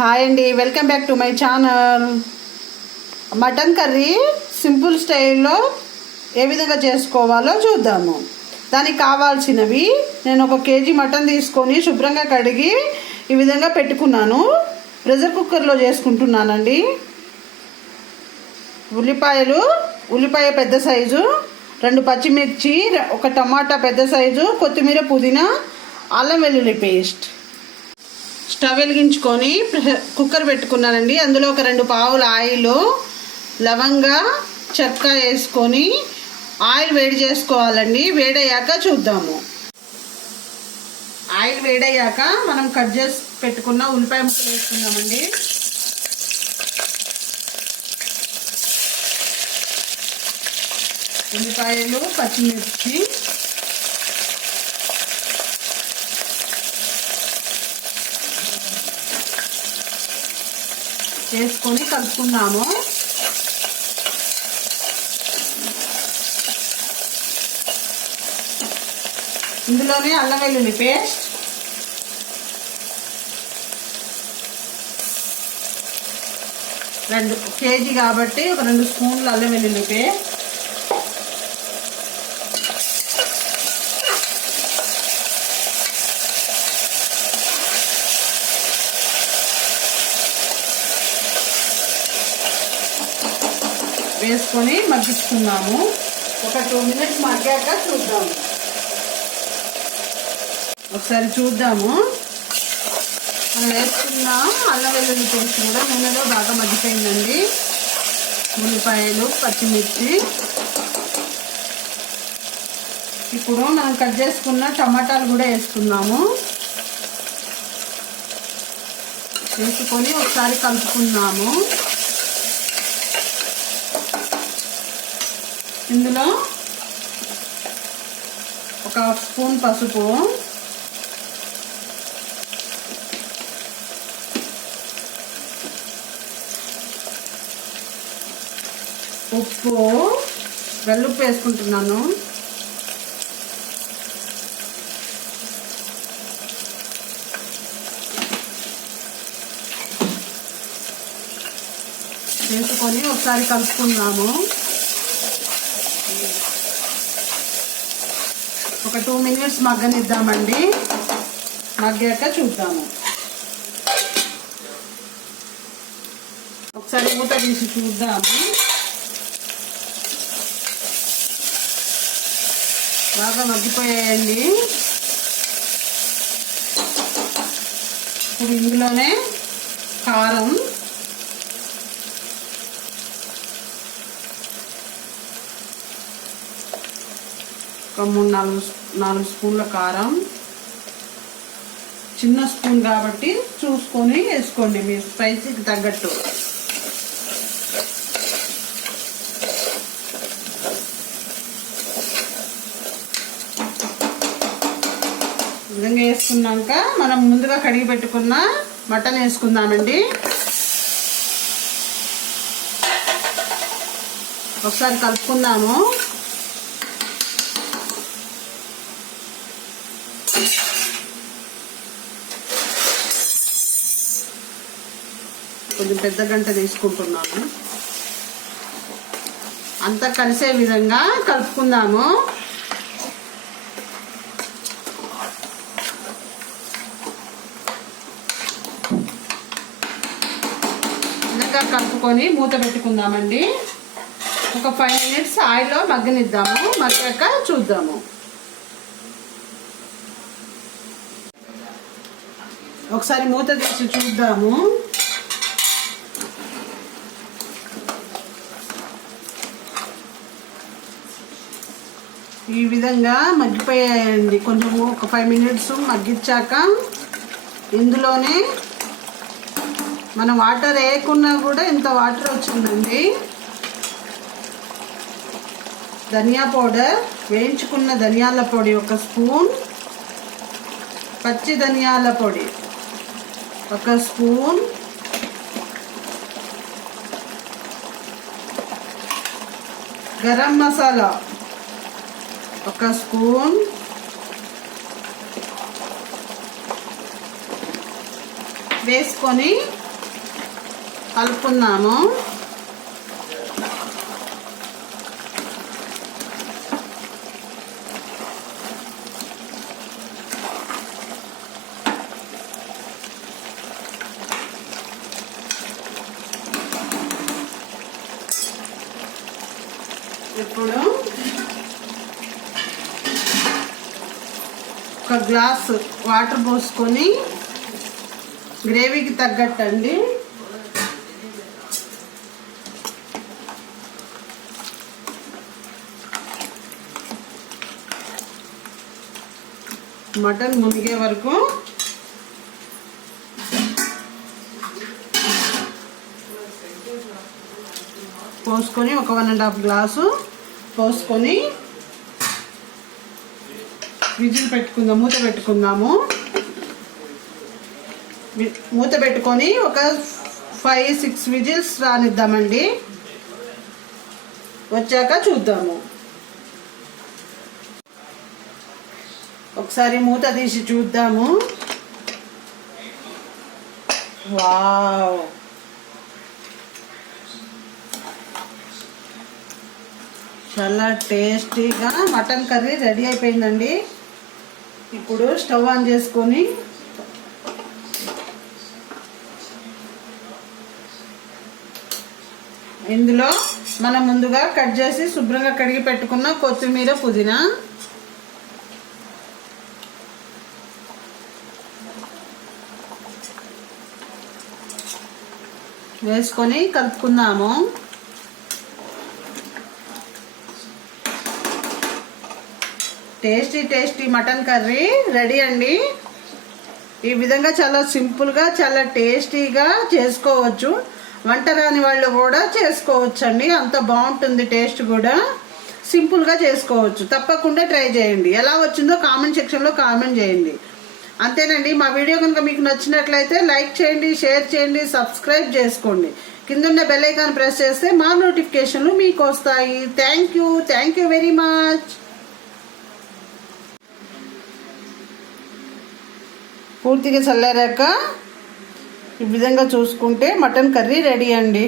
Hi అండి, welcome back to my channel. Mutton curry simple స్టైల్లో ఏ విధంగా చేసుకోవాలో చూద్దాము. దానికి కావాల్సినవి, నేను 1 కేజీ మటన్ తీసుకొని శుభ్రంగా కడిగి ఈ విధంగా పెట్టుకున్నాను. ప్రెషర్ కుక్కర్లో చేసుకుంటున్నానండి. ఉల్లిపాయ పెద్ద సైజు, 2 పచ్చిమిర్చి, 1 టమాటా పెద్ద సైజు, కొత్తిమీర, పుదీనా, అల్లం వెల్లుల్లి పేస్ట్. స్టవ్ వెలిగించుకొని కుక్కర్ పెట్టుకున్నానండి. అందులో ఒక 2 పావుల ఆయిల్, లవంగా, చెక్క వేసుకొని ఆయిల్ వేడి చేసుకోవాలండి. వేడయ్యాక చూద్దాము. ఆయిల్ వేడయ్యాక మనం కట్ చేసి పెట్టుకున్న ఉల్లిపాయ ముక్కలు వేసుకుందామండి. ఉల్లిపాయలు, పచ్చిమిర్చి, వేసుకొని కలుపుకున్నాము. ఇందులోనే అల్లం వెల్లుల్లి పేస్ట్, కేజీ కాబట్టి ఒక 2 స్పూన్లు అల్లం వెల్లుల్లి పేస్ట్, వేసుకొని మగ్గించుకున్నాము. ఒక 2 మినిట్స్ మగ్గాక చూద్దాము. ఒకసారి చూద్దాము. మనం వేసుకున్న అల్లం వెల్లుల్లి పేస్ట్ కూడా నూనెలో బాగా మగ్గిపోయిందండి. ఉల్లిపాయలు, పచ్చిమిర్చి, ఇప్పుడు మనం కట్ చేసుకున్న టమాటాలు కూడా వేసుకున్నాము. వేసుకొని ఒకసారి కలుపుకున్నాము. ఇందులో ఒక 1/2 స్పూన్ పసుపు, ఉప్పు, వెల్లుప్పు వేసుకుంటున్నాను. వేసుకొని ఒకసారి కలుపుకున్నాము. ఒక 2 మినిట్స్ మగ్గనిద్దామండి. మగ్గాక చూద్దాము. ఒకసారి మూత తీసి చూద్దాము. బాగా మగ్గిపోయాయండి. ఇప్పుడు ఇందులోనే కారం, ఒక 3-4 స్పూన్ల కారం, చిన్న స్పూన్ కాబట్టి చూసుకొని వేసుకోండి మీ స్పైసీకి తగ్గట్టు. విధంగా వేసుకున్నాక మనం ముందుగా కడిగి పెట్టుకున్న మటన్ వేసుకుందామండి. ఒకసారి కలుపుకుందాము. కొంచెం పెద్ద గంట తీసుకుంటున్నాను. అంతా కలిసే విధంగా కలుపుకుందాము. విధంగా కలుపుకొని మూత పెట్టుకుందామండి. ఒక 5 మినిట్స్ ఆయిల్లో మగ్గనిద్దాము. మగ్గాక చూద్దాము. ఒకసారి మూత తీసి చూద్దాము. ఈ విధంగా మగ్గిపోయాయండి. కొంచెం ఒక 5 మినిట్స్ మగ్గించాక ఇందులోనే మనం వాటర్ వేయకున్నా కూడా ఇంత వాటర్ వచ్చిందండి. ధనియా పౌడర్, వేయించుకున్న ధనియాల పొడి 1 స్పూన్, పచ్చి ధనియాల పొడి 1 స్పూన్, గరం మసాలా 1 స్పూన్, వేసుకొని కలుపుకుందాము. ఇప్పుడు ఒక గ్లాసు వాటర్ పోసుకొని గ్రేవీకి తగ్గట్టు అండి మటన్ మునిగే వరకు పోసుకొని ఒక 1.5 గ్లాసు పోసుకొని విజిల్ పెట్టుకుందాం. మూత పెట్టుకొని ఒక 5-6 విజిల్స్ రానిద్దామండి. వచ్చాక చూద్దాము. ఒకసారి మూత తీసి చూద్దాము. వావ్, చాలా టేస్టీగా మటన్ కర్రీ రెడీ అయిపోయిందండి. ఇప్పుడు స్టవ్ ఆన్ చేసుకొని ఇందులో మనం ముందుగా కట్ చేసి శుభ్రంగా కడిగి పెట్టుకున్న కొత్తిమీర, పుదీనా వేసుకొని కలుపుకుందాము. టేస్టీ మటన్ కర్రీ రెడీ అండి. ఈ విధంగా చాలా సింపుల్గా చాలా టేస్టీగా చేసుకోవచ్చు. వంట రాని వాళ్ళు కూడా చేసుకోవచ్చు అండి. అంత బాగుంటుంది. టేస్ట్ కూడా సింపుల్గా చేసుకోవచ్చు. తప్పకుండా ట్రై చేయండి. ఎలా వచ్చిందో కామెంట్ సెక్షన్లో కామెంట్ చేయండి. అంతేనండి. మా వీడియో కనుక మీకు నచ్చినట్లయితే లైక్ చేయండి, షేర్ చేయండి, సబ్స్క్రైబ్ చేసుకోండి. కిందున్న బెల్ ఐకాన్ ప్రెస్ చేస్తే మా నోటిఫికేషన్లు మీకు వస్తాయి. Thank you very much. పూర్తిగా చల్లారాక ఈ విధంగా చూసుకుంటే మటన్ కర్రీ రెడీ అండి.